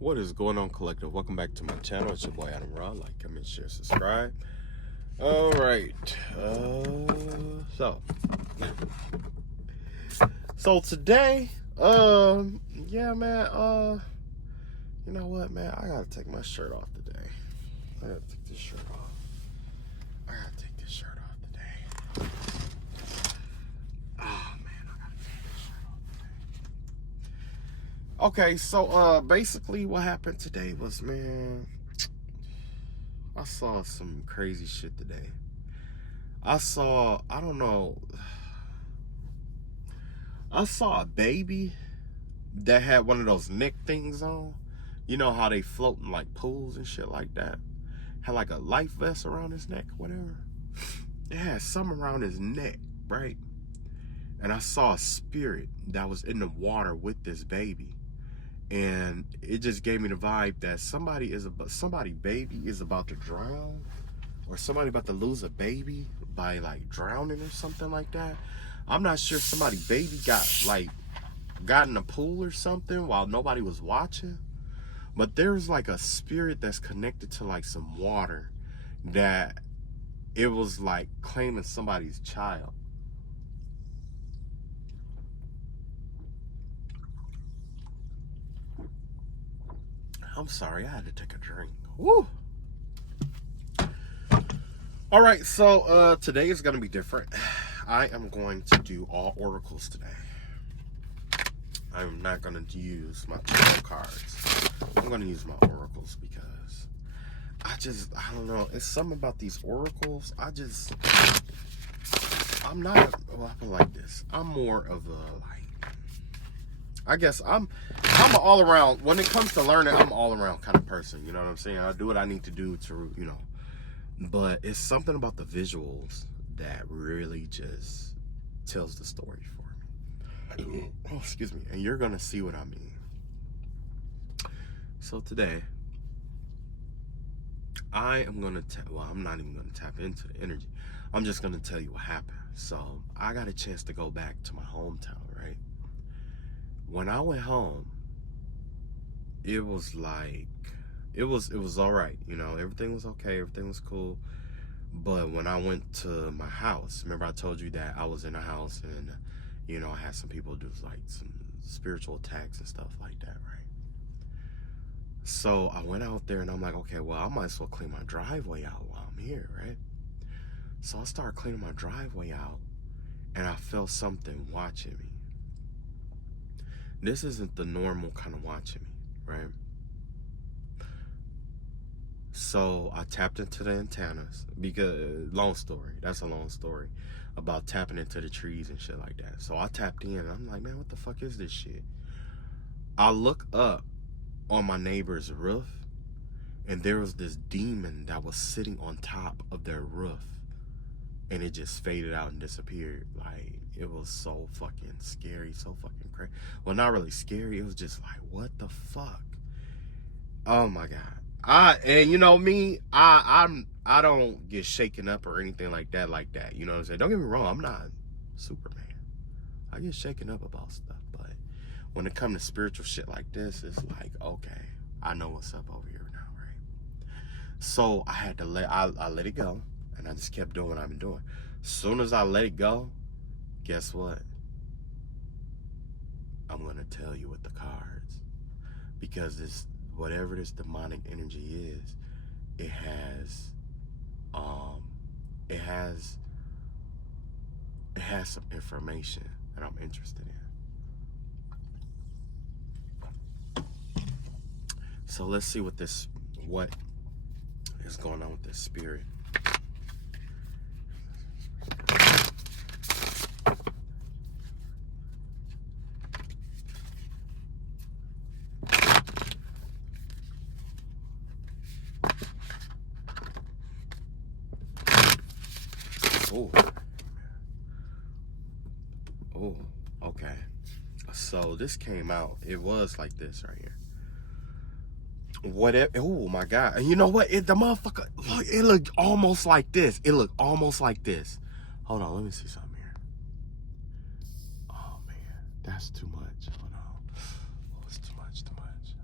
What is going on, collective? Welcome back to my channel. It's your boy Adam Raw. Like, comment, share, subscribe. All right. So today, yeah, man. You know what, man? I gotta take my shirt off today. I gotta take this shirt off. I gotta take this shirt off today. Oh man, I gotta take this shirt off today. Okay, so basically what happened today was, man, I saw some crazy shit today. I saw a baby that had one of those neck things on. You know how they float in like pools and shit like that? Had like a life vest around his neck, whatever. It had something around his neck, right? And I saw a spirit that was in the water with this baby. And it just gave me the vibe that somebody baby is about to drown, or somebody about to lose a baby by like drowning or something like that. I'm not sure. Somebody baby got in a pool or something while nobody was watching. But there's like a spirit that's connected to like some water that it was like claiming somebody's child. I'm sorry, I had to take a drink. Woo! All right, so today is going to be different. I am going to do all oracles today. I'm not going to use my tarot cards. I'm going to use my oracles because I don't know. It's something about these oracles. I'm not, well, I feel like this. I'm more of a, I guess I'm an all around, when it comes to learning, I'm an all around kind of person. You know what I'm saying? I do what I need to do to, but it's something about the visuals that really just tells the story for me. Oh, excuse me. And you're going to see what I mean. So today, I am going to, I'm not even going to tap into the energy. I'm just going to tell you what happened. So I got a chance to go back to my hometown, right? When I went home, it was like, it was all right. Everything was okay. Everything was cool. But when I went to my house, remember I told you that I was in a house and, I had some people do like some spiritual attacks and stuff like that, right? So I went out there and I'm like, okay, well, I might as well clean my driveway out while I'm here, right? So I started cleaning my driveway out and I felt something watching me. This isn't the normal kind of watching me, right? So I tapped into the antennas because, that's a long story about tapping into the trees and shit like that. So I tapped in and I'm like, man, what the fuck is this shit? I look up on my neighbor's roof and there was this demon that was sitting on top of their roof and it just faded out and disappeared. Like, it was so fucking scary, so fucking crazy. Well, not really scary. It was just like, what the fuck? Oh my God. And you know me, I don't get shaken up or anything like that. You know what I'm saying? Don't get me wrong, I'm not Superman. I get shaken up about stuff, but when it comes to spiritual shit like this, it's like, okay, I know what's up over here now, right? So I had to I let it go, and I just kept doing what I've been doing. As soon as I let it go, guess what? I'm gonna tell you with the cards, because this, whatever this demonic energy is, it has some information that I'm interested in. So let's see what is going on with this spirit. Oh, okay. So this came out. It was like this right here. Whatever. Oh my God. And you know what? The motherfucker, look, it looked almost like this. It looked almost like this. Hold on, let me see something here. Oh man, that's too much. Hold on. Oh, it's too much.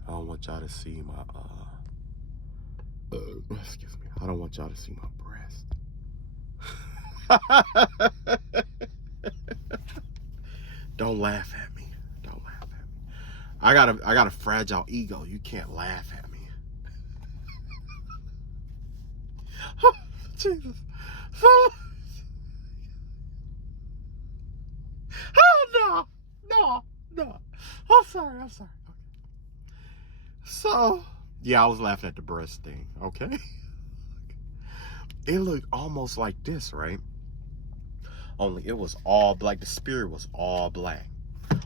I don't want y'all to see my excuse me. I don't want y'all to see my breast. Don't laugh at me. Don't laugh at me. I got a fragile ego. You can't laugh at me. Jesus. Oh no. No. No. I'm sorry. Okay. So yeah, I was laughing at the breast thing, okay? It looked almost like this, right? Only it was all black. The spirit was all black.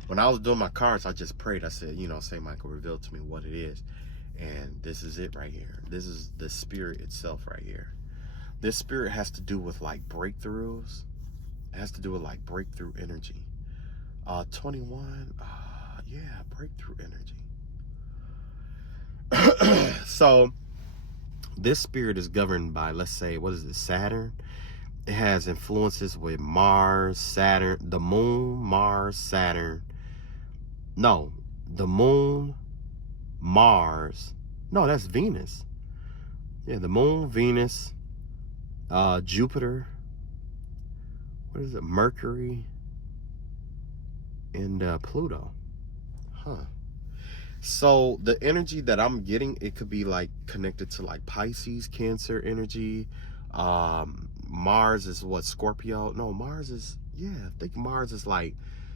When I was doing my cards, I just prayed. I said, Saint Michael, reveal to me what it is. And this is it right here. This is the spirit itself right here. This spirit has to do with like breakthroughs. It has to do with like breakthrough energy. 21, yeah, breakthrough energy. So this spirit is governed by, let's say, what is it, Saturn? It has influences with Mars, Saturn, the moon, Mars, Saturn. No, the moon, Mars. No, that's Venus. Yeah, the moon, Venus, Jupiter. What is it? Mercury and Pluto. Huh. So the energy that I'm getting, it could be like connected to like Pisces, Cancer energy. Mars is what, Scorpio? No, Mars is, yeah, I think Mars is like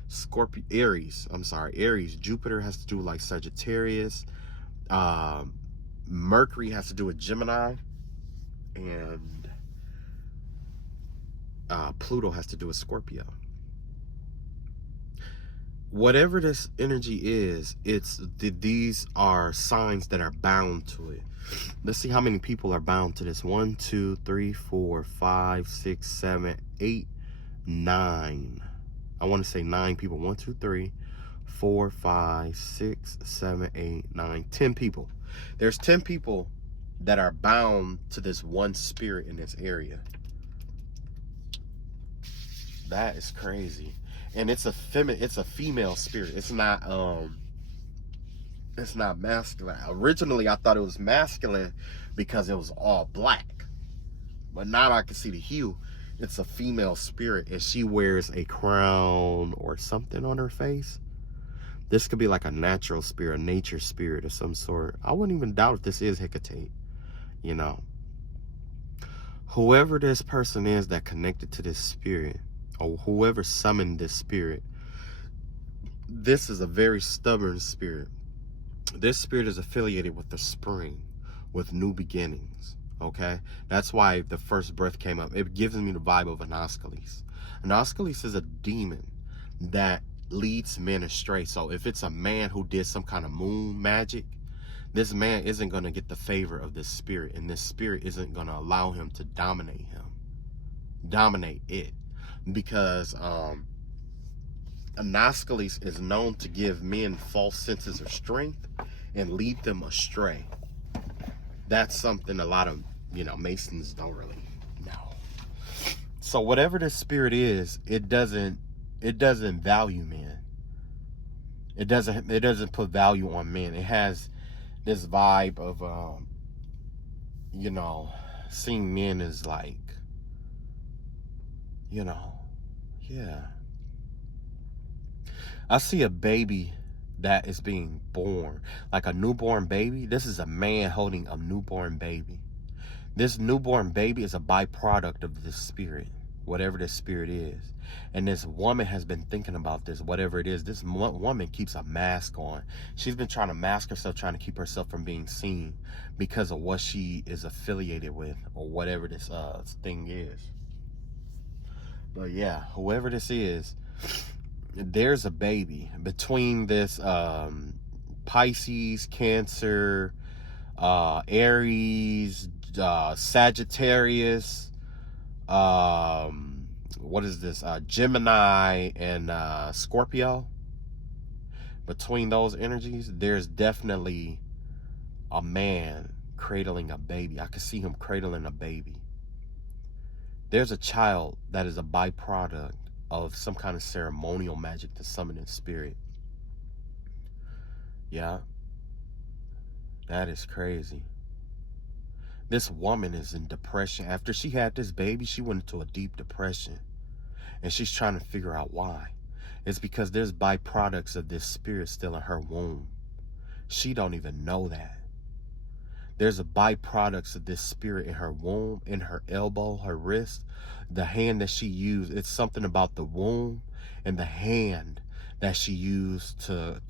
Scorpio, Aries. I'm sorry, Aries. Jupiter has to do with like Sagittarius. Mercury has to do with Gemini. And Pluto has to do with Scorpio. Whatever this energy is, these are signs that are bound to it. Let's see how many people are bound to this. 1, 2, 3, 4, 5, 6, 7, 8, 9. I want to say 9 people. 1, 2, 3, 4, 5, 6, 7, 8, 9, 10 people. There's 10 people that are bound to this one spirit in this area. That is crazy. And it's a female spirit. It's not masculine. Originally I thought it was masculine because it was all black. But now I can see the hue. It's a female spirit and she wears a crown or something on her face. This could be like a natural spirit, a nature spirit of some sort. I wouldn't even doubt if this is Hecate, Whoever this person is that connected to this spirit, or whoever summoned this spirit, this is a very stubborn spirit. This spirit is affiliated with the spring, with new beginnings, okay? That's why the first breath came up. It gives me the vibe of Anoskeles. Anoskeles is a demon that leads men astray. So if it's a man who did some kind of moon magic, this man isn't going to get the favor of this spirit, and this spirit isn't going to allow him to dominate it. Because Anoskeles is known to give men false senses of strength and lead them astray. That's something a lot of, Masons don't really know. So whatever this spirit is, it doesn't value men. It doesn't put value on men. It has this vibe of seeing men as like, yeah. I see a baby that is being born, like a newborn baby. This is a man holding a newborn baby. This newborn baby is a byproduct of this spirit, whatever this spirit is. And this woman has been thinking about this, whatever it is. This woman keeps a mask on. She's been trying to mask herself, trying to keep herself from being seen because of what she is affiliated with, or whatever this thing is. But yeah, whoever this is, there's a baby between this Pisces, Cancer, Aries, Sagittarius, what is this, Gemini and Scorpio. Between those energies, there's definitely a man cradling a baby. I can see him cradling a baby. There's a child that is a byproduct of some kind of ceremonial magic to summon in spirit. Yeah. That is crazy. This woman is in depression. After she had this baby, she went into a deep depression. And she's trying to figure out why. It's because there's byproducts of this spirit still in her womb. She don't even know that. There's a byproducts of this spirit in her womb, in her elbow, her wrist, the hand that she used. It's something about the womb and the hand that she used to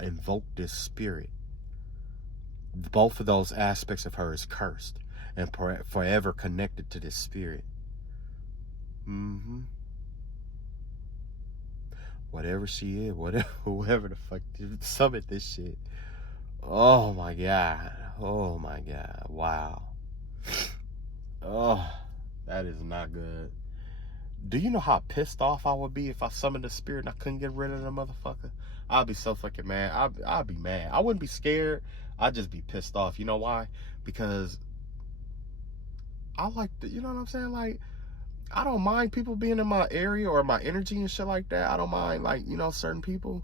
invoke this spirit. Both of those aspects of her is cursed and forever connected to this spirit. Whatever she is, whatever, whoever the fuck summoned this shit. Oh my God. Oh my God. Wow. Oh, that is not good. Do you know how pissed off I would be if I summoned a spirit and I couldn't get rid of the motherfucker? I'd be so fucking mad. I'd be mad. I wouldn't be scared. I'd just be pissed off. You know why? Because I like the, you know what I'm saying? Like, I don't mind people being in my area or my energy and shit like that. I don't mind, like, you know, certain people.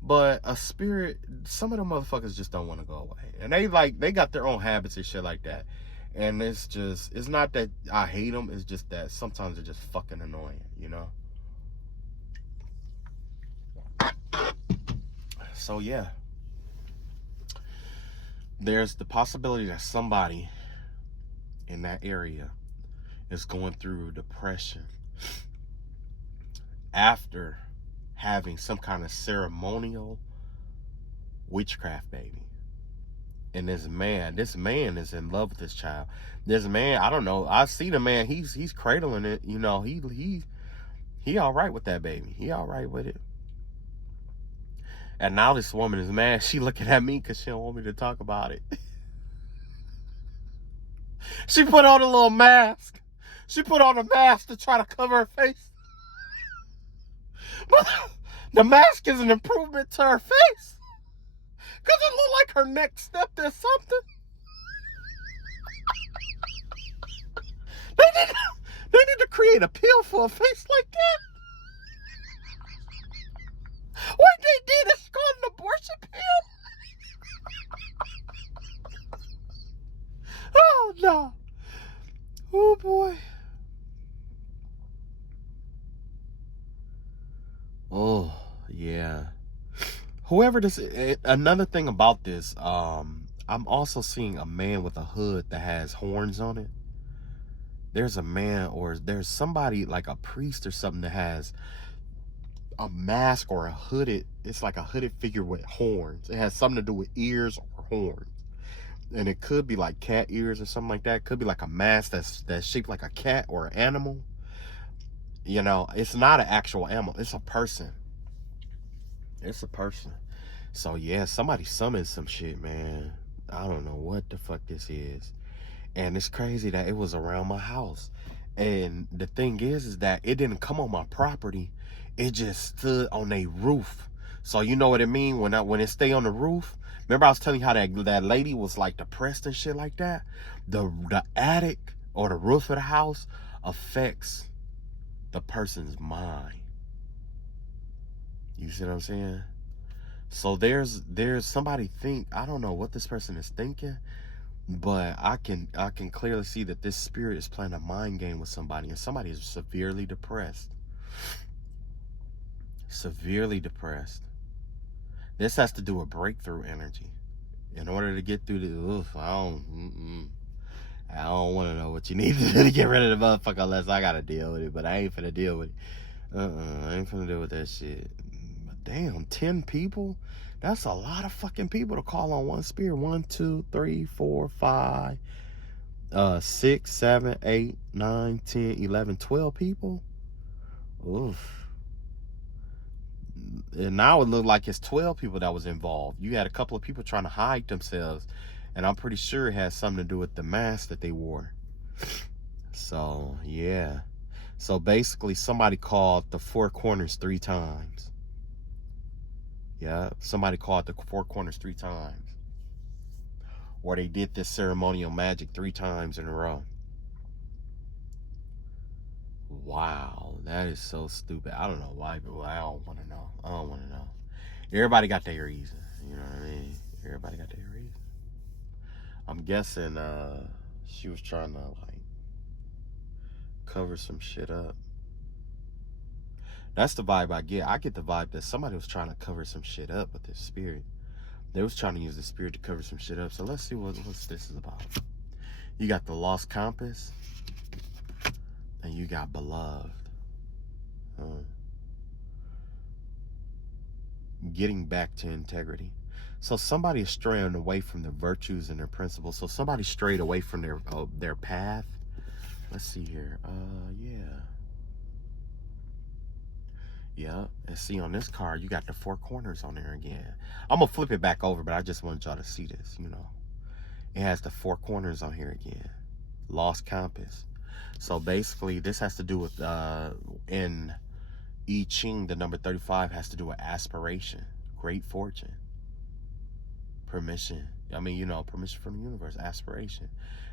But a spirit, some of them motherfuckers just don't want to go away. And they got their own habits and shit like that. And it's not that I hate them. It's just that sometimes they're just fucking annoying, you know? So, yeah. There's the possibility that somebody in that area is going through depression after having some kind of ceremonial witchcraft baby. And this man is in love with this child. This man, I don't know. I see the man. He's cradling it. You know, he all right with that baby. He all right with it. And now this woman is mad. She looking at me because she don't want me to talk about it. She put on a little mask. She put on a mask to try to cover her face. But the mask is an improvement to her face. Because it looked like her neck stepped or something. They need to create a pill for a face like that. What they did is called an abortion pill. Oh, no. Oh, boy. Oh, yeah. Whoever this, another thing about this, I'm also seeing a man with a hood that has horns on it. There's a man or there's somebody like a priest or something that has a mask or it's like a hooded figure with horns. It has something to do with ears or horns. And it could be like cat ears or something like that. It could be like a mask that's shaped like a cat or an animal. You know, it's not an actual animal. It's a person. It's a person. So yeah, somebody summoned some shit, man. I don't know what the fuck this is. And it's crazy that it was around my house. And the thing is that it didn't come on my property. It just stood on a roof. So you know what I mean? When it stay on the roof. Remember I was telling you how that lady was like depressed and shit like that? The attic or the roof of the house affects the person's mind. You see what I'm saying? So there's somebody I don't know what this person is thinking, but I can clearly see that this spirit is playing a mind game with somebody, and somebody is severely depressed. Severely depressed. This has to do with breakthrough energy. In order to get through I don't want to know what you need to do to get rid of the motherfucker unless I gotta deal with it, but I ain't finna deal with it. I ain't finna deal with that shit. But damn, 10 people? That's a lot of fucking people to call on one spirit. 1, 2, 3, 4, 5, 6, 7, 8, 9, 10, 11, 12 people. Oof. And now it looked like it's 12 people that was involved. You had a couple of people trying to hide themselves, and I'm pretty sure it has something to do with the mask that they wore. So yeah. So basically somebody called the Four Corners 3 times. Yeah, somebody called the Four Corners 3 times. Or they did this ceremonial magic 3 times in a row. Wow, that is so stupid. I don't know why, but I don't want to know. I don't want to know. Everybody got their reason. You know what I mean? Everybody got their reason. I'm guessing she was trying to like cover some shit up. That's the vibe I get. I get the vibe that somebody was trying to cover some shit up with this spirit. They was trying to use the spirit to cover some shit up. So let's see what this is about. You got the lost compass, and you got beloved. Getting back to integrity. So somebody is straying away from their virtues and their principles. So somebody strayed away from their path. Let's see here. Yeah. And see on this card, you got the four corners on there again. I'm gonna flip it back over, but I just wanted y'all to see this. It has the four corners on here again. Lost compass. So basically, this has to do with in I Ching, the number 35 has to do with aspiration, great fortune, permission. Permission from the universe, aspiration.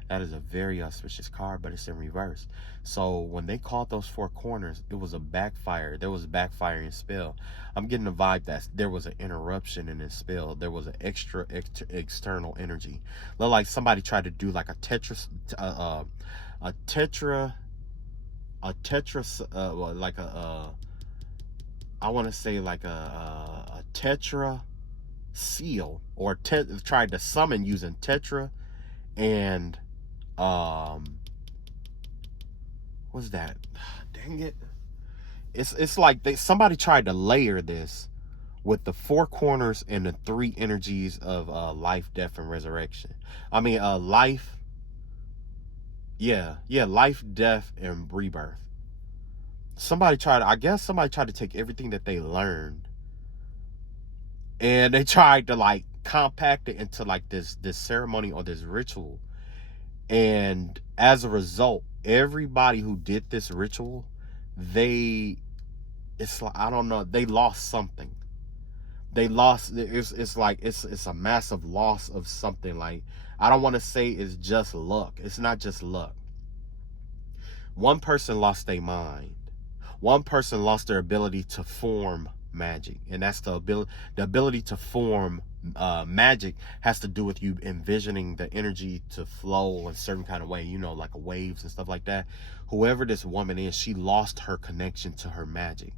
That is a very auspicious card, but it's in reverse. So when they called those four corners, it was a backfire. There was a backfiring spell. I'm getting the vibe that there was an interruption in this spell. There was an external energy. Like somebody tried to do like a tetra, I want to say like a tetra seal, or tried to summon using tetra and what's that? Dang it! It's like somebody tried to layer this with the four corners and the three energies of life, death, and resurrection. Life. Yeah, life, death, and rebirth. Somebody tried to take everything that they learned and they tried to like compact it into like this ceremony or this ritual. And as a result, everybody who did this ritual, they lost something. They lost, it's a massive loss of something. Like, I don't want to say it's just luck. It's not just luck. One person lost their mind. One person lost their ability to form magic, and that's the ability to form magic has to do with you envisioning the energy to flow in a certain kind of way, like waves and stuff like that. Whoever this woman is, she lost her connection to her magic.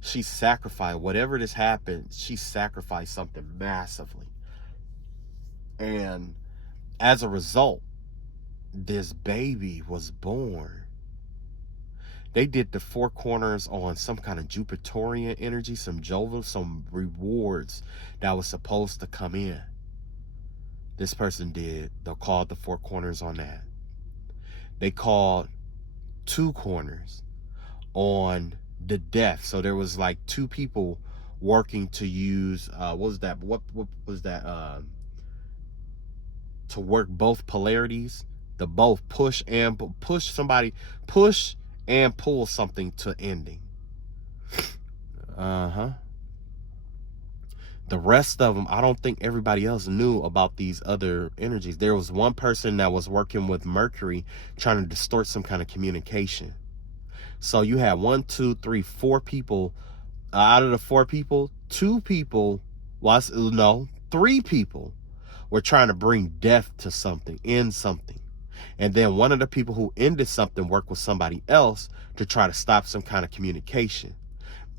She sacrificed, whatever this happened, she sacrificed something massively. And as a result, this baby was born. They did the four corners on some kind of Jupiterian energy, some rewards that was supposed to come in. This person did. They called the four corners on that. They called two corners on the death. So there was like two people working to use what was that? To work both polarities, the both push and pull something to ending. The rest of them, I don't think everybody else knew about these other energies. There was one person that was working with Mercury trying to distort some kind of communication. So you had 4 people. Out of the 4 people, 3 people were trying to bring death to something, end something. And then one of the people who ended something worked with somebody else to try to stop some kind of communication.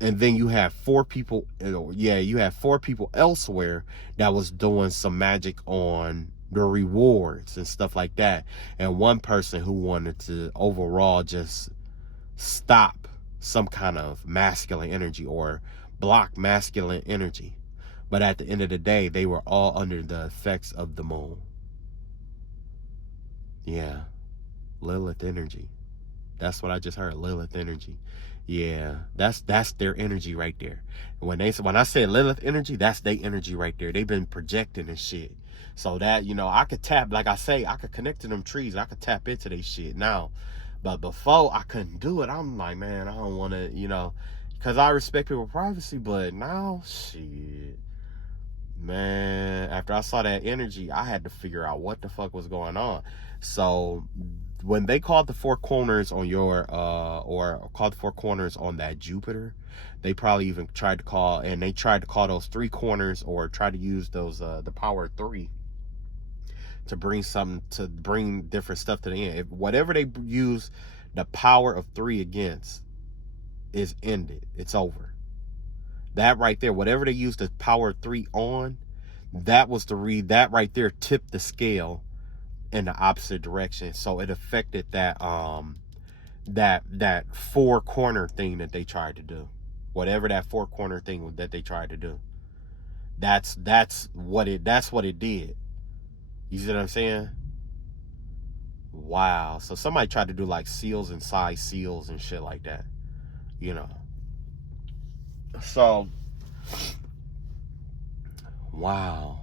And then you have 4 people, you have 4 people elsewhere that was doing some magic on the rewards and stuff like that. And one person who wanted to overall just stop some kind of masculine energy or block masculine energy. But at the end of the day, they were all under the effects of the moon. Yeah, Lilith energy. That's what I just heard, Lilith energy. Yeah, that's their energy right there. When I say Lilith energy, that's their energy right there. They've been projecting and shit. So that, I could tap, like I say, I could connect to them trees. I could tap into their shit now. But before, I couldn't do it. I'm like, man, I don't want to, because I respect people's privacy. But now, shit. Man, after I saw that energy, I had to figure out what the fuck was going on. So when they called the 4 corners on your or called the 4 corners on that Jupiter, they probably even tried to call those 3 corners, or tried to use those the power of 3 to bring something, to bring different stuff to the end. If whatever they use the power of 3 against is ended, it's over. That right there, whatever they used the power of 3 on, that was the that right there tipped the scale in the opposite direction. So it affected that four corner thing that they tried to do. Whatever that four corner thing that they tried to do. That's what it did. You see what I'm saying? Wow. So somebody tried to do like seals and size seals and shit like that. You know. So wow.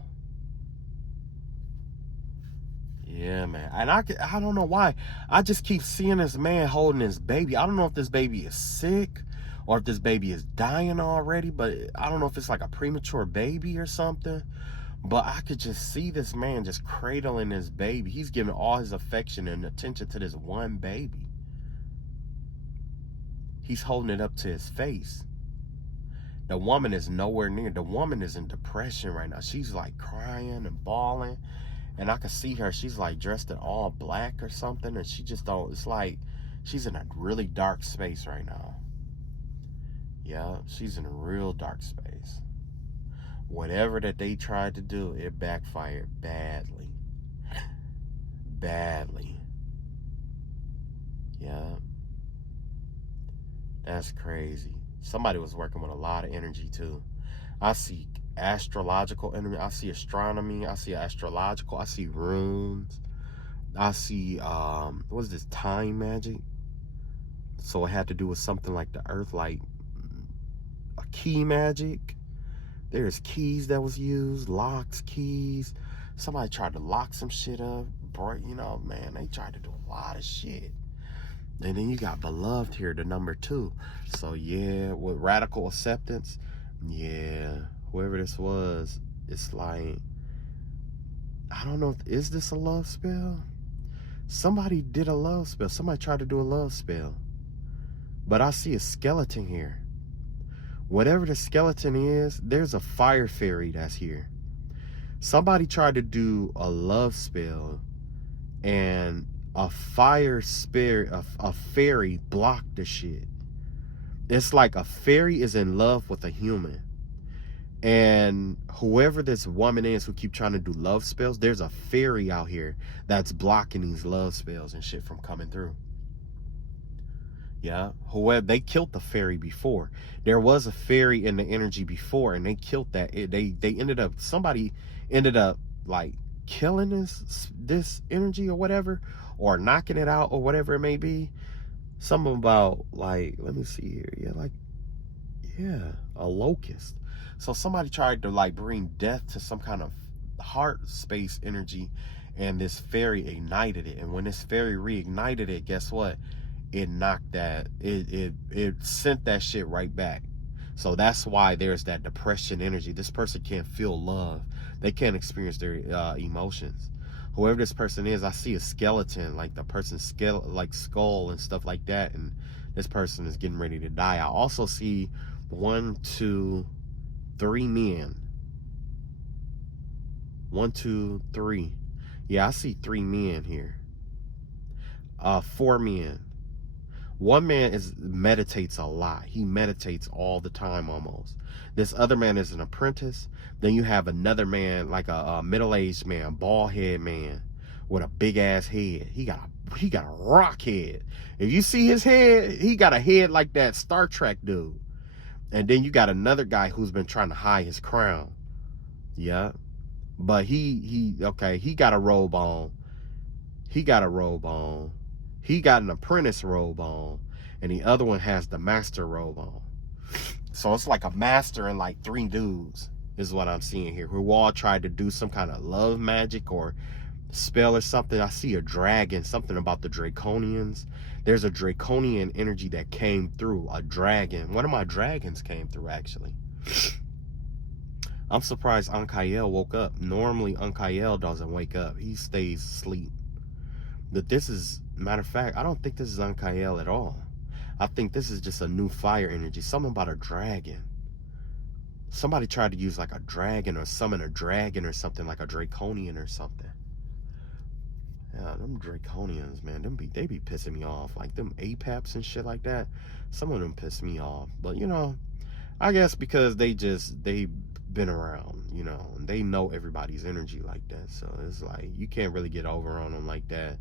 Yeah, man. And I don't know why. I just keep seeing this man holding his baby. I don't know if this baby is sick or if this baby is dying already, but I don't know if it's like a premature baby or something. But I could just see this man just cradling his baby. He's giving all his affection and attention to this one baby. He's holding it up to his face. The woman is nowhere near. The woman is in depression right now. She's like crying and bawling. And I can see her. She's like dressed in all black or something. And she just don't. It's like she's in a really dark space right now. Yeah, she's in a real dark space. Whatever that they tried to do, it backfired badly. Badly. Yeah. That's crazy. Somebody was working with a lot of energy too. I see astrological energy. I see astronomy. I see astrological. I see runes. I see what is this, time magic? So it had to do with something like the earth, like a key magic. There's keys that was used, locks, keys. Somebody tried to lock some shit up. You know, man, they tried to do a lot of shit. And then you got beloved here, the number 2. So yeah, with radical acceptance, yeah, whoever this was, it's like, I don't know, is this a love spell? Somebody did a love spell. Somebody tried to do a love spell. But I see a skeleton here. Whatever the skeleton is, there's a fire fairy that's here. Somebody tried to do a love spell and a fire spirit, a fairy blocked the shit. It's like a fairy is in love with a human. And whoever this woman is who keep trying to do love spells, there's a fairy out here that's blocking these love spells and shit from coming through. Yeah, whoever, they killed the fairy before. There was a fairy in the energy before, and they killed that. They ended up, somebody ended up like killing this energy or whatever, or knocking it out or whatever it may be. Something about like, let me see here. Yeah, like, yeah, a locust. So somebody tried to like bring death to some kind of heart space energy, and this fairy ignited it. And when this fairy reignited it, guess what? It knocked that, it sent that shit right back. So that's why there's that depression energy. This person can't feel love. They can't experience their emotions. Whoever this person is, I see a skeleton, like the person's like skull and stuff like that, and this person is getting ready to die. I also see 1, 2, 3 men. 1, 2, 3. Yeah, I see 3 men here. 4 men. One man meditates a lot. He meditates all the time almost. This other man is an apprentice. Then you have another man, like a middle-aged man, bald head man with a big ass head. He got a rock head. If you see his head, he got a head like that Star Trek dude. And then you got another guy who's been trying to hide his crown. Yeah. But he got a robe on. He got a robe on. He got an apprentice robe on, and the other one has the master robe on. So it's like a master and like 3 dudes is what I'm seeing here, who all tried to do some kind of love magic or spell or something. I see a dragon, something about the draconians. There's a draconian energy that came through, a dragon. One of my dragons came through, actually. I'm surprised Ankael woke up. Normally Ankael doesn't wake up. He stays asleep. But this is, matter of fact, I don't think this is Ankael at all. I think this is just a new fire energy. Something about a dragon. Somebody tried to use like a dragon or summon a dragon or something, like a draconian or something. Yeah, them Draconians, man, they be pissing me off. Like them Apeps and shit like that. Some of them piss me off. But you know, I guess because they been around, you know, and they know everybody's energy like that. So it's like you can't really get over on them like that.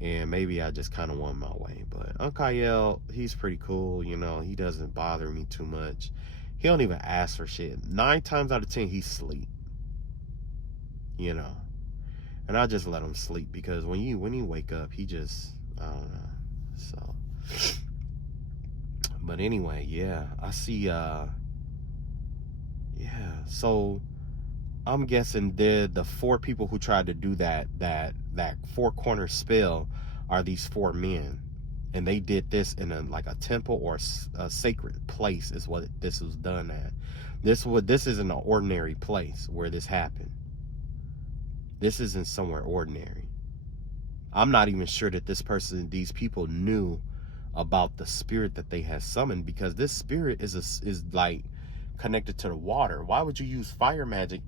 And maybe I just kind of want my way. But Uncle, he's pretty cool, you know. He doesn't bother me too much. He don't even ask for shit. 9 times out of 10, he sleep, you know. And I just let him sleep because when you wake up, he just, I don't know. So, but anyway, yeah, I see. Yeah. So I'm guessing the 4 people who tried to do that 4 corner spell are these 4 men, and they did this in a temple or a sacred place is what this was done at. This isn't an ordinary place where this happened. This isn't somewhere ordinary. I'm not even sure that these people knew about the spirit that they had summoned, because this spirit is like connected to the water. Why would you use fire magic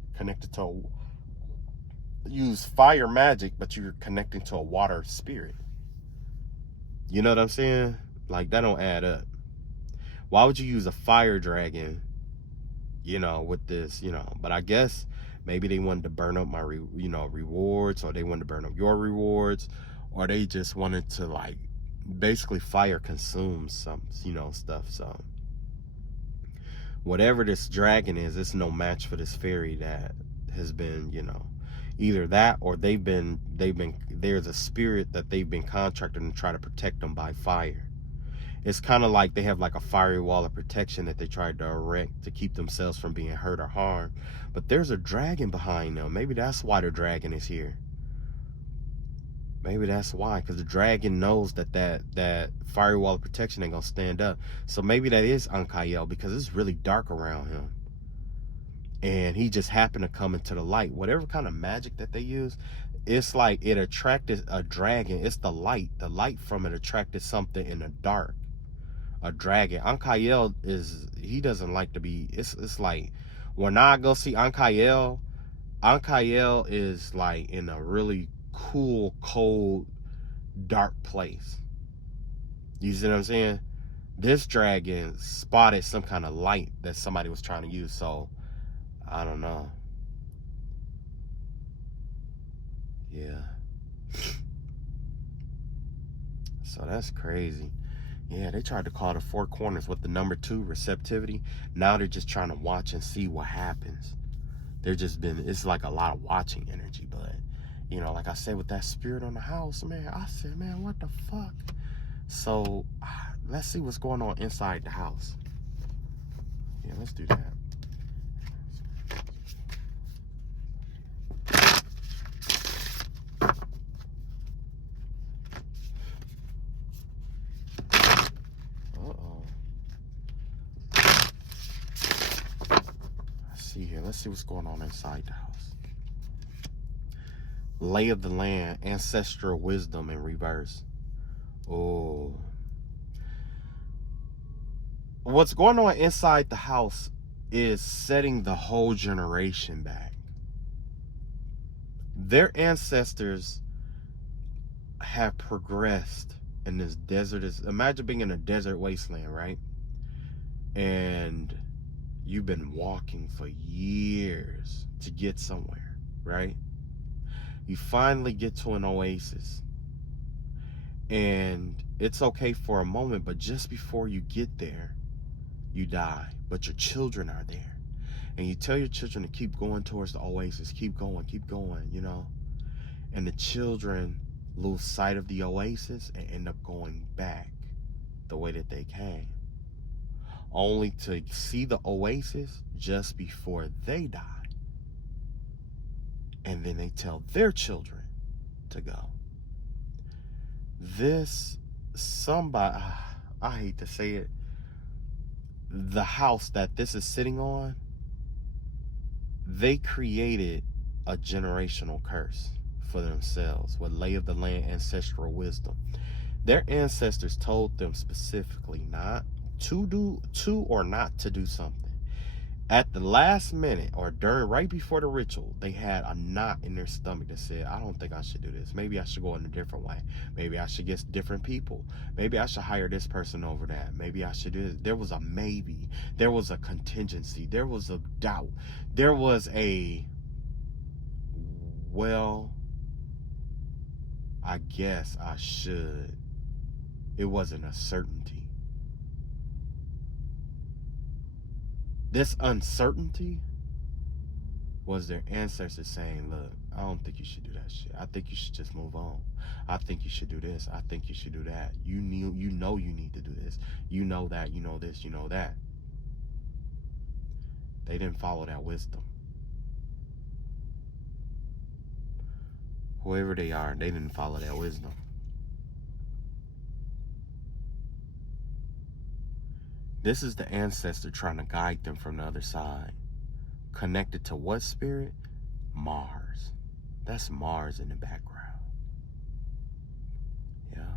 but you're connecting to a water spirit? You know what I'm saying? Like, that don't add up. Why would you use a fire dragon, you know, with this, you know? But I guess maybe they wanted to burn up my rewards, or they wanted to burn up your rewards, or they just wanted to, like, basically fire consume some, you know, stuff. So whatever this dragon is, it's no match for this fairy that has been, you know, either that or there's a spirit that they've been contracted to try to protect them by fire. It's kind of like they have like a fiery wall of protection that they tried to erect to keep themselves from being hurt or harmed. But there's a dragon behind them. Maybe that's why the dragon is here. Maybe that's why, because the dragon knows that fiery wall of protection ain't gonna stand up. So maybe that is Ankael, because it's really dark around him, and he just happened to come into the light. Whatever kind of magic that they use, it's like it attracted a dragon. It's the light from it attracted something in the dark. A dragon. Ankael he doesn't like to be. It's like when I go see Ankael is like in a really cool, cold, dark place. You see what I'm saying? This dragon spotted some kind of light that somebody was trying to use. So I don't know. Yeah. So that's crazy. Yeah, they tried to call the 4 corners with the number 2 receptivity. Now they're just trying to watch and see what happens. It's like a lot of watching energy. But, you know, like I said, with that spirit on the house, man, I said, man, what the fuck? So let's see what's going on inside the house. Yeah, let's do that. Let's see what's going on inside the house. Lay of the land, ancestral wisdom in reverse. Oh. What's going on inside the house is setting the whole generation back. Their ancestors have progressed in this desert. Imagine being in a desert wasteland, right? And you've been walking for years to get somewhere, right? You finally get to an oasis, and it's okay for a moment, but just before you get there, you die. But your children are there, and you tell your children to keep going towards the oasis, keep going, you know, and the children lose sight of the oasis and end up going back the way that they came, only to see the oasis just before they die. And then they tell their children to go. Somebody, I hate to say it, the house that this is sitting on, they created a generational curse for themselves with lay of the land, ancestral wisdom. Their ancestors told them specifically not to do or not to do something. At the last minute or during right before the ritual, they had a knot in their stomach that said, I don't think I should do this. Maybe I should go in a different way. Maybe I should get different people. Maybe I should hire this person over that. Maybe I should do this. There was a maybe. There was a contingency. There was a doubt. There was a, well, I guess I should. It wasn't a certainty. This uncertainty was their ancestors saying, look, I don't think you should do that shit. I think you should just move on. I think you should do this. I think you should do that. You know you need to do this. You know that, you know this, you know that. They didn't follow that wisdom. Whoever they are, they didn't follow that wisdom. This is the ancestor trying to guide them from the other side. Connected to what spirit? Mars. That's Mars in the background. Yeah.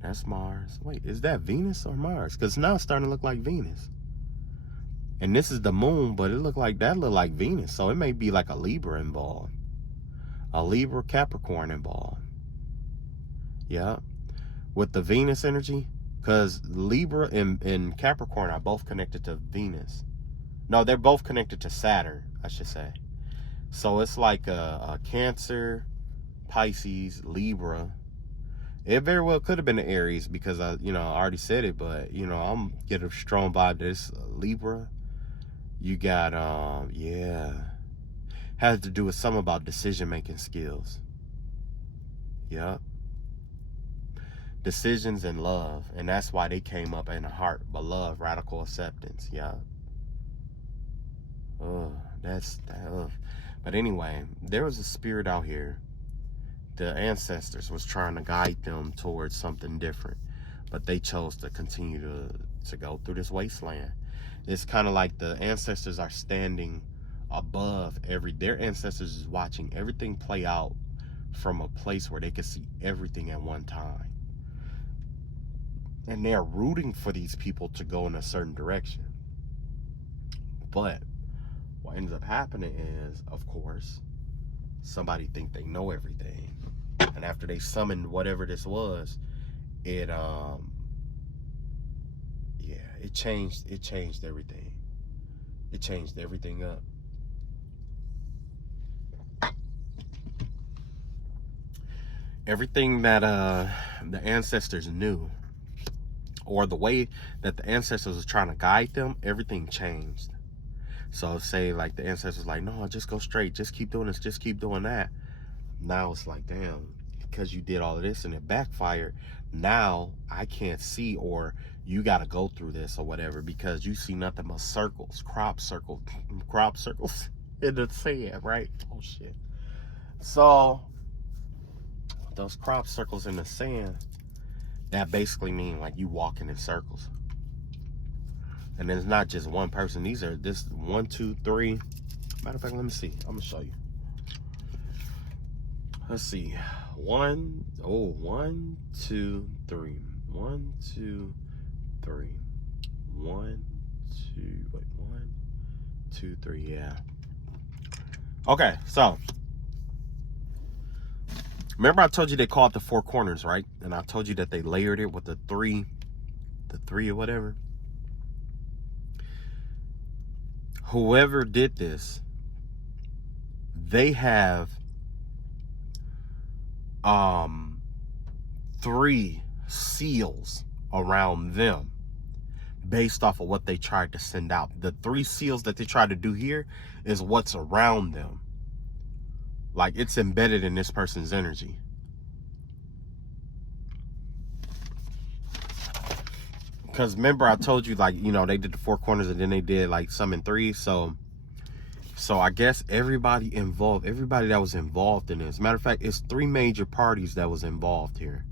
That's Mars. Wait, is that Venus or Mars? Because now it's starting to look like Venus. And this is the moon, but it looked like Venus. So it may be like a Libra involved. A Libra Capricorn involved. Yeah. With the Venus energy. Because Libra and Capricorn are both connected to Venus. No, they're both connected to Saturn, I should say. So it's like a Cancer, Pisces, Libra. It very well could have been an Aries because I already said it, but I'm getting a strong vibe. This Libra. You got has to do with something about decision making skills. Yep. Decisions and love, and that's why they came up in the heart. But love, radical acceptance. Yeah. But anyway, there was a spirit out here. The ancestors was trying to guide them towards something different, but they chose to continue to go through this wasteland. It's kind of like the ancestors are standing above their ancestors is watching everything play out from a place where they could see everything at one time. And they're rooting for these people to go in a certain direction. But what ends up happening is, of course, somebody think they know everything. And after they summoned whatever this was, it changed everything. It changed everything up. Everything that the ancestors knew, or the way that the ancestors was trying to guide them, everything changed. So say like the ancestors like, no, just go straight, just keep doing this, just keep doing that. Now it's like, damn, because you did all of this and it backfired, now I can't see, or you got to go through this or whatever, because you see nothing but circles, crop circles in the sand, right? Oh shit. So those crop circles in the sand, that basically mean like you walking in circles. And it's not just one person. These are this 1, 2, 3. Matter of fact, let me see. I'm gonna show you. Let's see. 1, 2, 3. 1, 2, 3. 1, 2, 3. Yeah. Okay, so remember I told you they call it the 4 corners, right? And I told you that they layered it with the three or whatever. Whoever did this, they have 3 seals around them based off of what they tried to send out. The 3 seals that they tried to do here is what's around them. Like it's embedded in this person's energy. Because remember I told you, like, they did the 4 corners and then they did like some in 3. So I guess everybody that was involved in this. Matter of fact, it's 3 major parties that was involved here.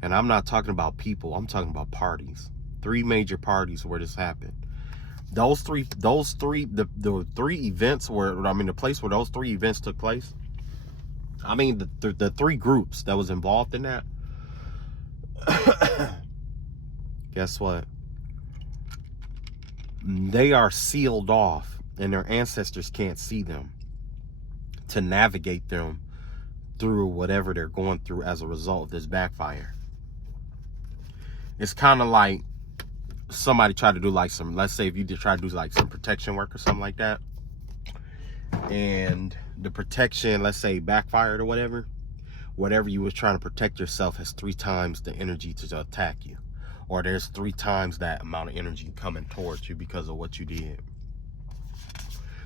And I'm not talking about people, I'm talking about parties. 3 major parties where this happened. The 3 events the place where those 3 events took place. I mean, the 3 groups that was involved in that. Guess what? they are sealed off and their ancestors can't see them to navigate them through whatever they're going through as a result of this backfire. It's kind of like somebody tried to do like some, let's say if you did try to do like some protection work or something like that, and the protection, let's say, backfired or whatever you was trying to protect yourself has 3 times the energy to attack you, or there's 3 times that amount of energy coming towards you because of what you did.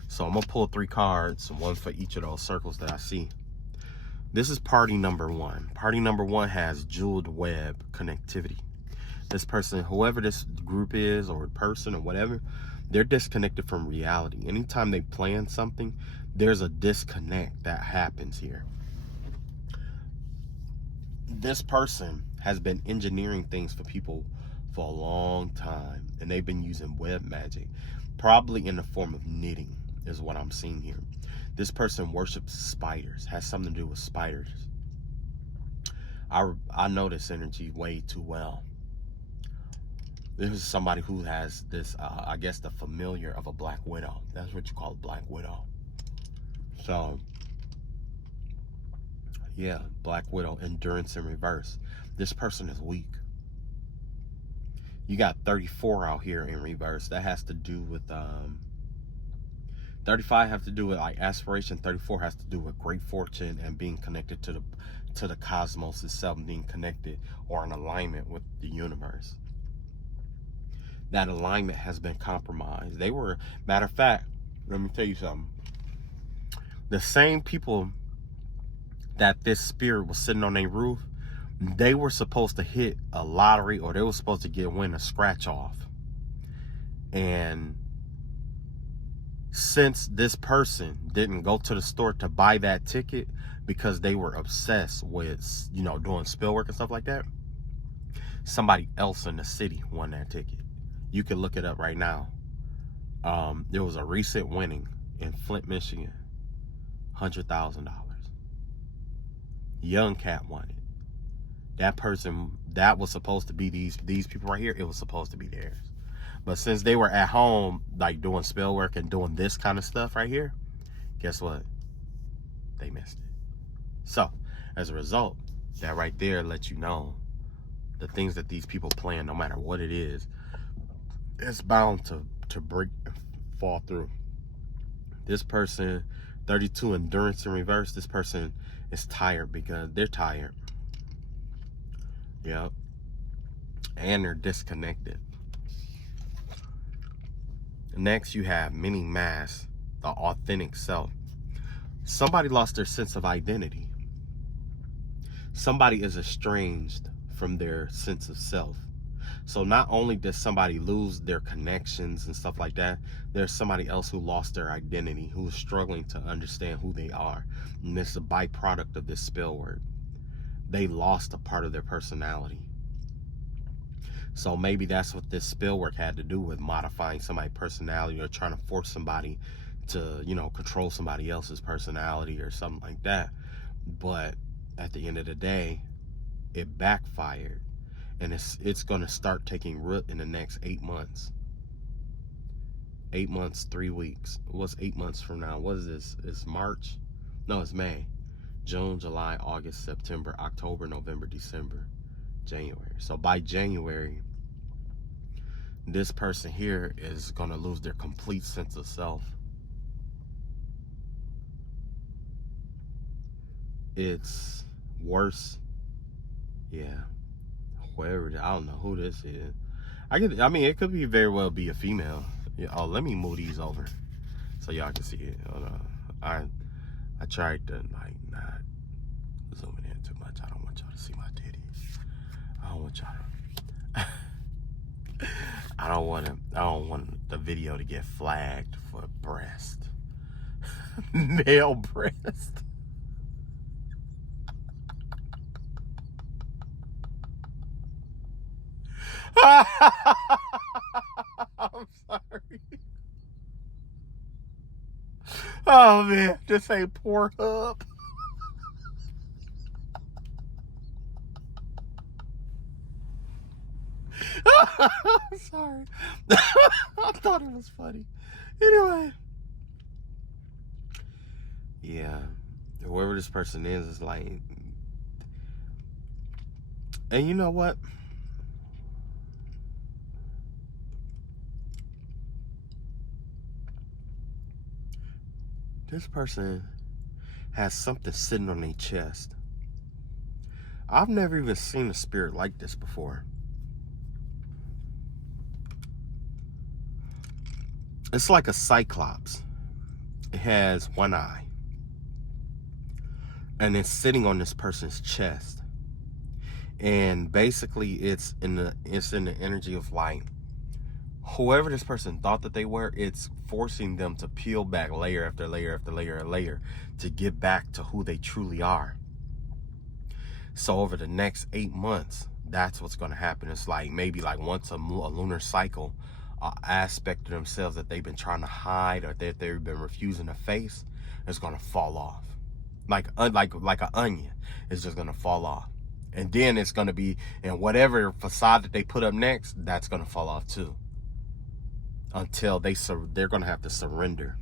So I'm gonna pull 3 cards, one for each of those circles that I see. This is party number 1. Party number 1 has jeweled web connectivity. This person, whoever this group is or person or whatever, they're disconnected from reality. Anytime they plan something, there's a disconnect that happens here. This person has been engineering things for people for a long time, and they've been using web magic, probably in the form of knitting is what I'm seeing here. This person worships spiders, has something to do with spiders. I know this energy way too well. This is somebody who has this, I guess, the familiar of a black widow. That's what you call a black widow. So, yeah, black widow, endurance in reverse. This person is weak. You got 34 out here in reverse. That has to do with, 35 has to do with like aspiration. 34 has to do with great fortune and being connected to the cosmos itself, being connected or in alignment with the universe. That alignment has been compromised. They were, matter of fact, let me tell you something. The same people that this spirit was sitting on their roof, they were supposed to hit a lottery, or they were supposed to win a scratch off. And since this person didn't go to the store to buy that ticket because they were obsessed with, doing spell work and stuff like that, somebody else in the city won that ticket. You can look it up right now. There was a recent winning in Flint, Michigan, $100,000. Young cat won it. That person, that was supposed to be these people right here. It was supposed to be theirs. But since they were at home, like doing spell work and doing this kind of stuff right here, guess what? They missed it. So, as a result, that right there lets you know the things that these people plan, no matter what it is, it's bound to break, fall through. This person, 32 endurance in reverse, this person is tired because they're tired. Yep. And they're disconnected. Next, you have mini mass, the authentic self. Somebody lost their sense of identity. Somebody is estranged from their sense of self. So not only does somebody lose their connections and stuff like that, there's somebody else who lost their identity, who is struggling to understand who they are. And this is a byproduct of this spell work. They lost a part of their personality. So maybe that's what this spell work had to do with, modifying somebody's personality or trying to force somebody to, control somebody else's personality or something like that. But at the end of the day, it backfired. And it's going to start taking root in the next 8 months. 8 months, 3 weeks. What's 8 months from now? What is this? It's March? No, it's May. June, July, August, September, October, November, December, January. So by January, this person here is going to lose their complete sense of self. It's worse. Yeah. Whoever, I don't know who this is. I mean, it could be very well be a female. Yeah, oh, let me move these over so y'all can see it. Hold on. I tried to like not zoom it in too much. I don't want y'all to see my titties. I don't want y'all to. I don't want the video to get flagged for breast. Male breast. I'm sorry. Oh man, this ain't Pornhub. Sorry. I thought it was funny. Anyway. Yeah. Whoever this person is like, and you know what? This person has something sitting on their chest. I've never even seen a spirit like this before. It's like a cyclops. It has one eye. And it's sitting on this person's chest. And basically it's in the energy of light. Whoever this person thought that they were, it's forcing them to peel back layer after layer after layer after layer to get back to who they truly are. So over the next 8 months, that's what's going to happen. It's like maybe like once a lunar cycle, aspect of themselves that they've been trying to hide or that they've been refusing to face is going to fall off. Like an onion. It's just going to fall off. And then it's going to be, and whatever facade that they put up next, that's going to fall off too. Until they're going to have to surrender.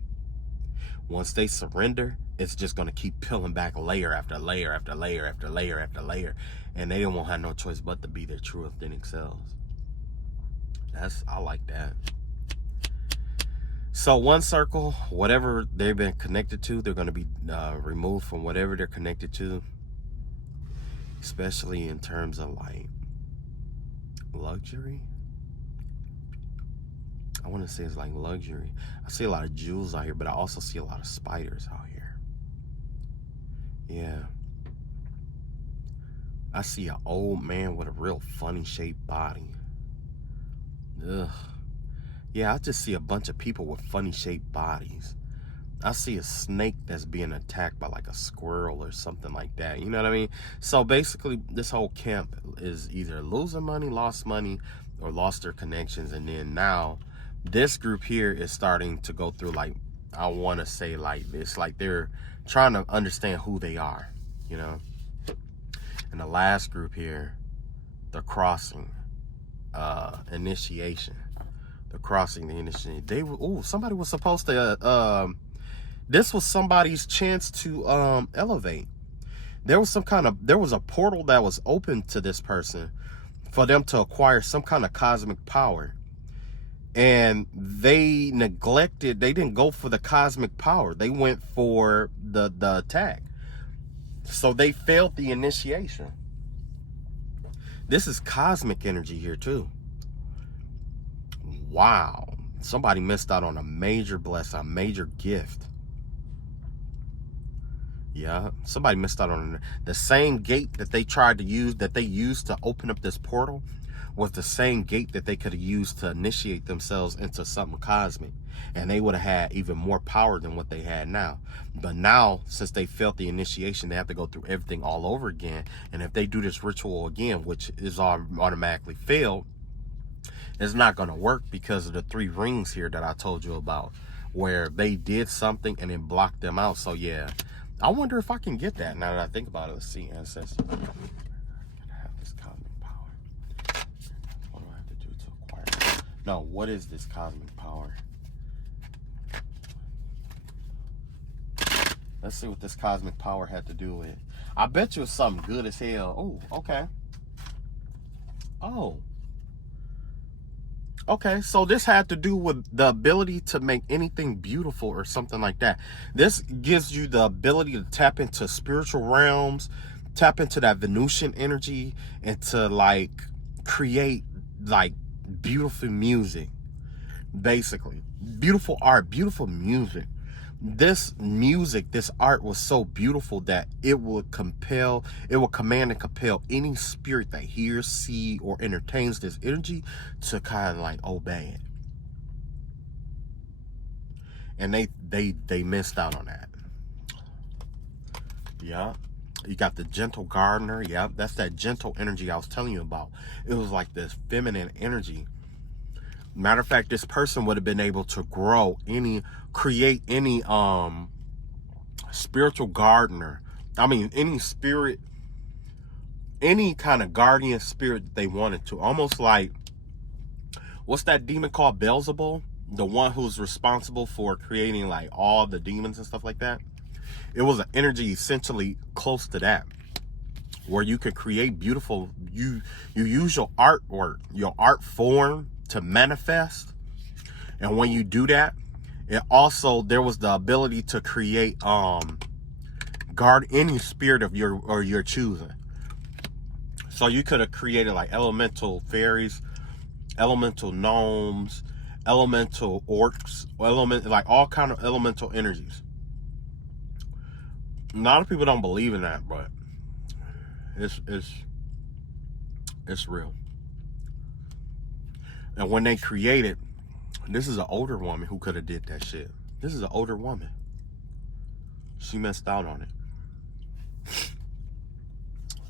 Once they surrender, it's just going to keep peeling back layer after layer after layer after layer after layer. And they won't have no choice but to be their true authentic selves. I like that. So one circle, whatever they've been connected to, they're going to be removed from whatever they're connected to. Especially in terms of like luxury. I want to say it's like luxury. I see a lot of jewels out here, but I also see a lot of spiders out here. Yeah. I see an old man with a real funny shaped body. Ugh. Yeah, I just see a bunch of people with funny shaped bodies. I see a snake that's being attacked by like a squirrel or something like that. You know what I mean? So basically, this whole camp is either losing money, lost money, or lost their connections. And then now, this group here is starting to go through like, I want to say like this, like they're trying to understand who they are, you know? And the last group here, the crossing, initiation. The crossing, the initiation. Somebody was supposed to, this was somebody's chance to elevate. There was a portal that was open to this person for them to acquire some kind of cosmic power. And they didn't go for the cosmic power. They went for the attack. So they failed the initiation. This is cosmic energy here too. Wow. Somebody missed out on a major blessing, a major gift. Yeah, somebody missed out on the same gate that they tried to use, that they used to open up this portal, was the same gate that they could have used to initiate themselves into something cosmic. And they would have had even more power than what they had now. But now, since they failed the initiation, they have to go through everything all over again. And if they do this ritual again, which is automatically failed, it's not going to work because of the 3 rings here that I told you about, where they did something and it blocked them out. So yeah, I wonder if I can get that now that I think about it. Let's see, ancestors. I have this cosmic power. What do I have to do to acquire it? No, what is this cosmic power? Let's see what this cosmic power had to do with. I bet you it's something good as hell. Oh, okay. Oh. Okay, so this had to do with the ability to make anything beautiful or something like that. This gives you the ability to tap into spiritual realms, tap into that Venusian energy, and to like create like beautiful music, basically. Beautiful art, beautiful music. This music, this art was so beautiful that it would command and compel any spirit that hears, see, or entertains this energy to kind of like obey it. And they missed out on that. Yeah. You got the gentle gardener. Yeah, that's that gentle energy I was telling you about. It was like this feminine energy. Matter of fact, this person would have been able to create any spiritual gardener. I mean, any kind of guardian spirit that they wanted to. Almost like what's that demon called? Beelzebub, the one who's responsible for creating like all the demons and stuff like that. It was an energy essentially close to that, where you could create beautiful, you use your artwork, your art form to manifest. And when you do that, it also, there was the ability to create guard any spirit of your choosing. So you could have created like elemental fairies, elemental gnomes, elemental orcs, like all kind of elemental energies. A lot of people don't believe in that, but it's real. And when they created, this is an older woman who could have did that shit. This is an older woman. She missed out on it.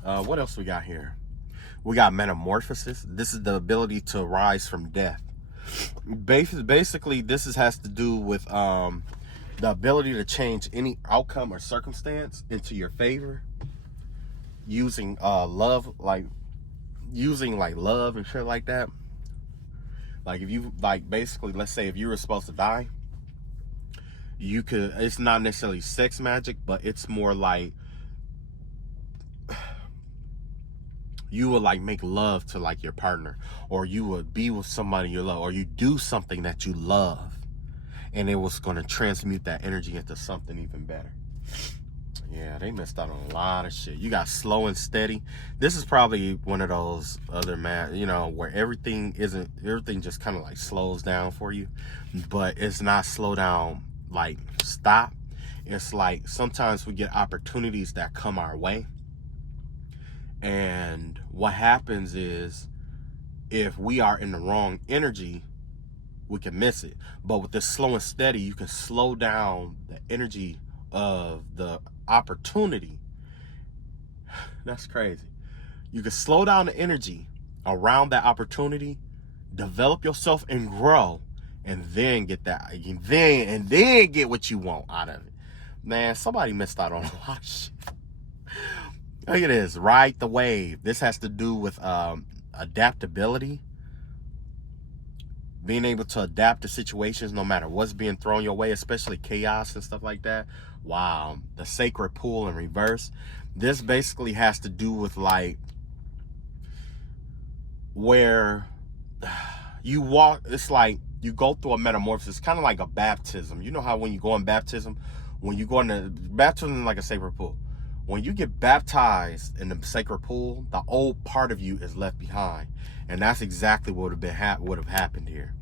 What else we got here? We got metamorphosis. This is the ability to rise from death. Basically, this has to do with the ability to change any outcome or circumstance into your favor, using love, like using like love and shit like that. Like if you, like, basically, let's say if you were supposed to die, you could, it's not necessarily sex magic, but it's more like you would like make love to like your partner, or you would be with somebody you love, or you do something that you love, and it was going to transmute that energy into something even better. Yeah, they missed out on a lot of shit. You got slow and steady. This is probably one of those other, you know, where everything just kind of like slows down for you, but it's not slow down like stop. It's like sometimes we get opportunities that come our way, and what happens is if we are in the wrong energy, we can miss it. But with this slow and steady, you can slow down the energy of the opportunity. That's crazy. You can slow down the energy around that opportunity, develop yourself and grow, and then get that, and then get what you want out of it. Man, somebody missed out on a lot of shit. Look at this, ride the wave. This has to do with adaptability, being able to adapt to situations no matter what's being thrown your way, especially chaos and stuff like that. Wow. The sacred pool in reverse. This basically has to do with like where you walk, it's like you go through a metamorphosis, kind of like a baptism. You know how when you go in baptism, when you go into baptism is like a sacred pool. When you get baptized in the sacred pool, the old part of you is left behind. And that's exactly what would have happened here.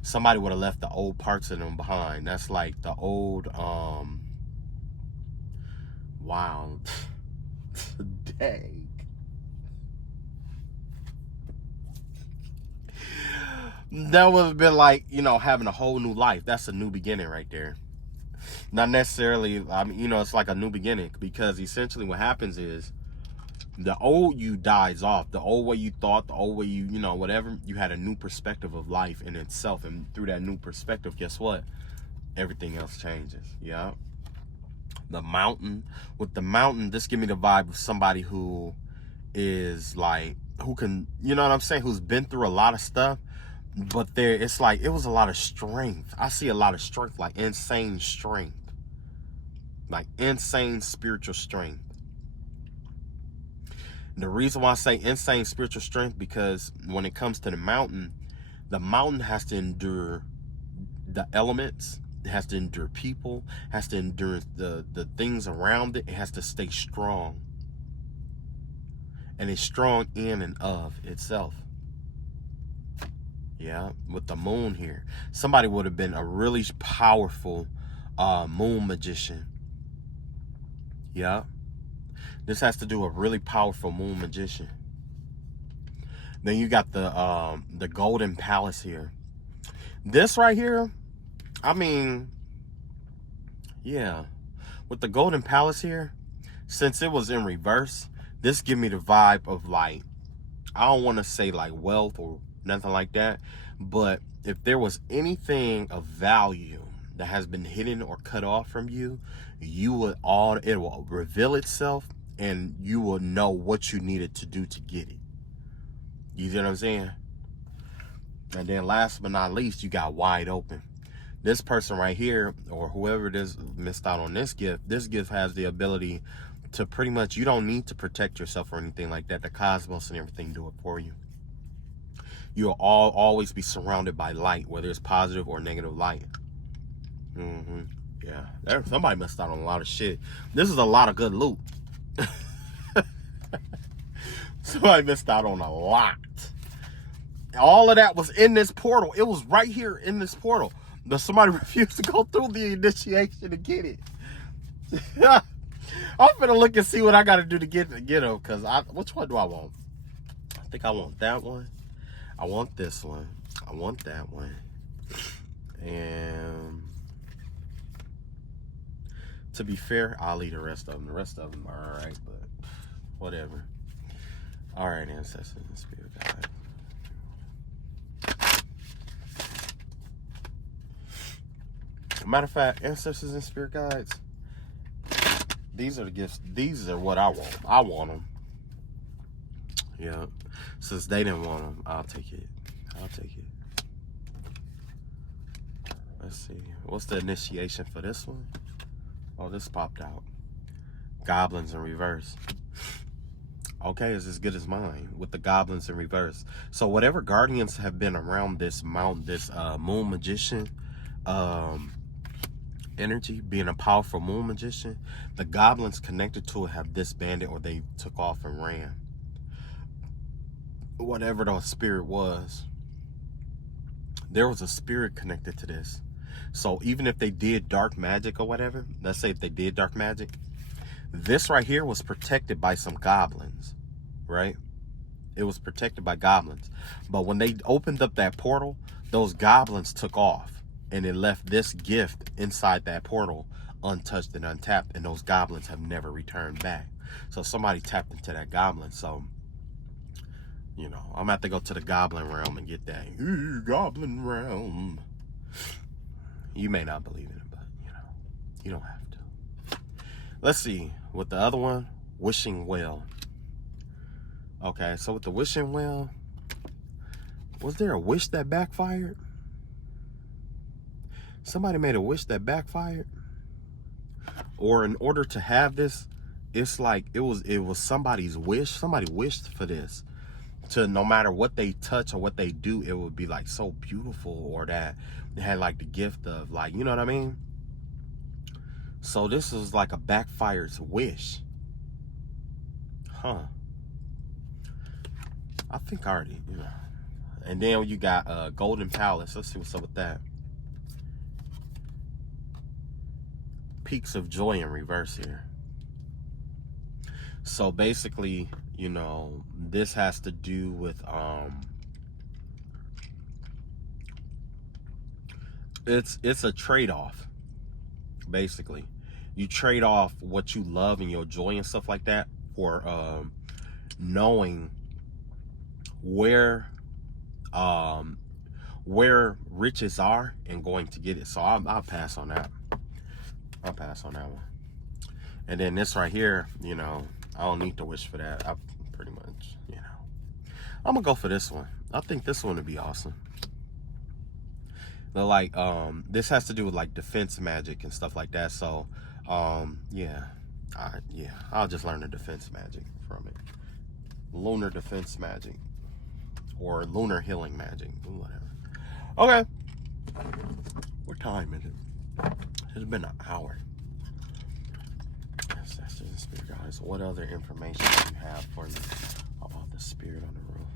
Somebody would have left the old parts of them behind. That's like the old, wow. Dang. That would have been like, you know, having a whole new life. That's a new beginning right there. Not necessarily, I mean, you know, it's like a new beginning, because essentially what happens is the old you dies off. The old way you thought, the old way you know, whatever, you had a new perspective of life in itself. And through that new perspective, guess what? Everything else changes. Yeah. The mountain. With the mountain, this give me the vibe of somebody who is like, who can, you know what I'm saying, who's been through a lot of stuff. But it's like, it was a lot of strength. I see a lot of strength, like insane strength. Like insane spiritual strength. The reason why I say insane spiritual strength, because when it comes to the mountain has to endure the elements, it has to endure people, has to endure the things around it. It has to stay strong. And it's strong in and of itself. Yeah, with the moon here. Somebody would have been a really powerful moon magician. Yeah. This has to do with a really powerful moon magician. Then you got the Golden Palace here. This right here, I mean, yeah. With the Golden Palace here, since it was in reverse, this give me the vibe of like, I don't want to say like wealth or nothing like that, but if there was anything of value that has been hidden or cut off from you, it will reveal itself, and you will know what you needed to do to get it. You see what I'm saying? And then last but not least, you got wide open. This person right here, or whoever it is missed out on this gift has the ability to pretty much, you don't need to protect yourself or anything like that. The cosmos and everything do it for you. You'll always be surrounded by light, whether it's positive or negative light. Yeah, somebody missed out on a lot of shit. This is a lot of good loot. Somebody missed out on a lot. All of that was in this portal. It was right here in this portal. But somebody refused to go through the initiation to get it. I'm finna look and see what I gotta do to get them. Cause which one do I want? I think I want that one. I want this one. I want that one. And to be fair, I'll eat the rest of them. The rest of them are alright, but whatever. Alright, ancestors and spirit guide. Matter of fact, ancestors and spirit guides, these are the gifts. These are what I want. I want them. Yeah. Since they didn't want them, I'll take it. I'll take it. Let's see. What's the initiation for this one? Oh, this popped out. Goblins in reverse. Okay, it's as good as mine with the goblins in reverse. So whatever guardians have been around this moon magician, energy, being a powerful moon magician, the goblins connected to it have disbanded or they took off and ran. Whatever the spirit was, there was a spirit connected to this. So even if they did dark magic or whatever, let's say if they did dark magic, this right here was protected by some goblins, right? It was protected by goblins. But when they opened up that portal, those goblins took off. And it left this gift inside that portal untouched and untapped. And those goblins have never returned back. So somebody tapped into that goblin. So, you know, I'm going to have to go to the goblin realm and get that. Goblin realm. You may not believe in it, but, you know, you don't have to. Let's see. With the other one, wishing well. Okay, so with the wishing well, was there a wish that backfired? Somebody made a wish that backfired, or in order to have this, it's like it was somebody's wish. Somebody wished for this, to no matter what they touch or what they do, it would be like so beautiful, or that they had like the gift of, like, you know what I mean? So this is like a backfired wish. Huh. I think I already, you know. And then you got Golden Palace. Let's see what's up with that. Peaks of joy in reverse here. So basically, you know, this has to do with it's a trade-off. Basically, you trade off what you love and your joy and stuff like that for knowing where riches are and going to get it. So I'll pass on that. I'll pass on that one. And then this right here, you know, I don't need to wish for that. I pretty much, you know, I'm gonna go for this one. I think this one would be awesome. But like, this has to do with like defense magic and stuff like that. So, yeah, I'll just learn the defense magic from it. Lunar defense magic or lunar healing magic, whatever. Okay, what time is it? It's been an hour. Ancestors and spirit guides, what other information do you have for me about the spirit on the roof?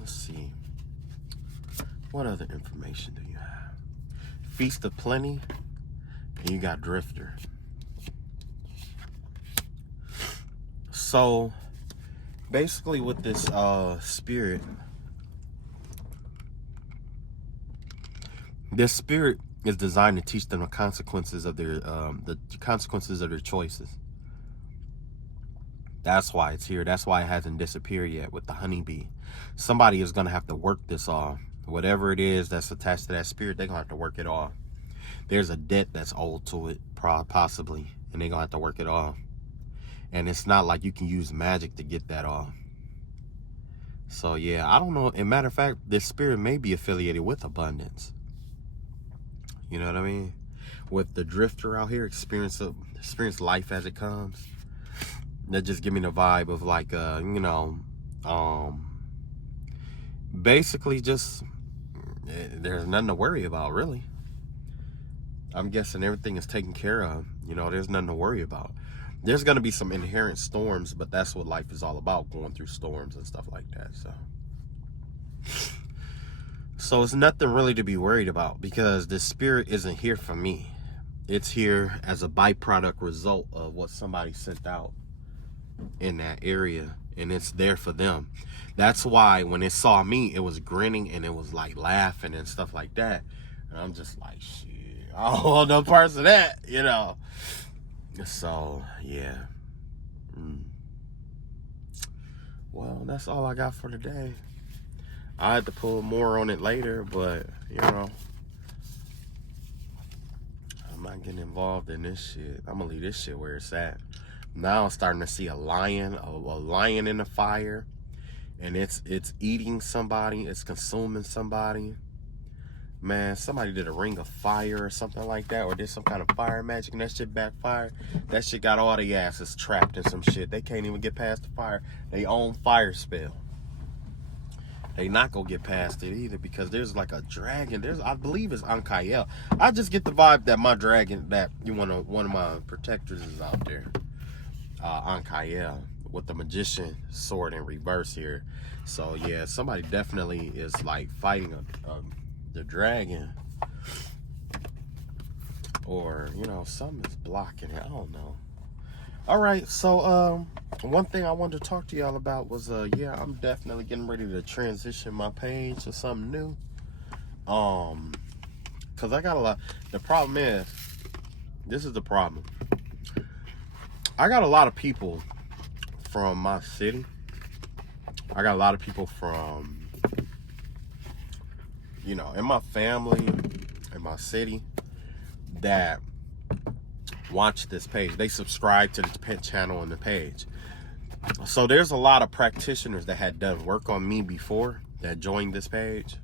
Let's see. What other information do you have? Feast of Plenty, and you got Drifter. So, basically with this spirit, this spirit is designed to teach them the consequences of their choices. That's why it's here. That's why it hasn't disappeared yet with the honeybee. Somebody is going to have to work this off. Whatever it is that's attached to that spirit, they're going to have to work it off. There's a debt that's owed to it, possibly, and they're going to have to work it off. And it's not like you can use magic to get that off. So yeah, I don't know. As a matter of fact, this spirit may be affiliated with abundance. You know what I mean? With the drifter out here, experience life as it comes. That just give me the vibe of like basically just there's nothing to worry about really. I'm guessing everything is taken care of. You know, there's nothing to worry about. There's going to be some inherent storms, but that's what life is all about, going through storms and stuff like that. So it's nothing really to be worried about, because the spirit isn't here for me. It's here as a byproduct result of what somebody sent out in that area, and it's there for them. That's why when it saw me, it was grinning and it was like laughing and stuff like that. And I'm just like, shit, I don't want no parts of that, you know. So yeah. Well, that's all I got for today. I had to pull more on it later, but you know, I'm not getting involved in this shit. I'm gonna leave this shit where it's at. Now I'm starting to see a lion in the fire, and it's eating somebody, it's consuming somebody. Man, somebody did a ring of fire or something like that, or did some kind of fire magic, and that shit backfired. That shit got all the asses trapped in some shit. They can't even get past the fire. They own fire spell. They not gonna get past it either, because there's like a dragon. I believe it's Ankael. I just get the vibe that my dragon, that one of my protectors is out there. Ankael, with the magician sword in reverse here. So yeah, somebody definitely is like fighting the dragon, or you know, something is blocking it. I don't know. All right, so one thing I wanted to talk to y'all about was yeah, I'm definitely getting ready to transition my page to something new. Cause I got a lot. The problem is, this is the problem. I got a lot of people from my city. I got a lot of people from, you know, in my family, in my city, that watch this page. They subscribe to the channel and the page. So there's a lot of practitioners that had done work on me before that joined this page.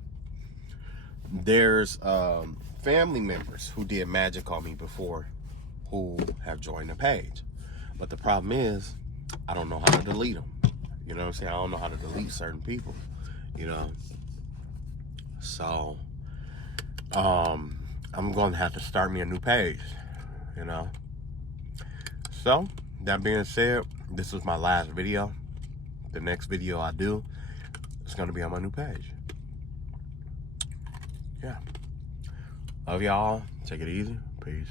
There's family members who did magic on me before who have joined the page. But the problem is, I don't know how to delete them. You know what I'm saying? I don't know how to delete certain people, you know. So I'm going to have to start me a new page, you know. So that being said, this was my last video. The next video I do is going to be on my new page. Yeah. Love y'all. Take it easy. Peace.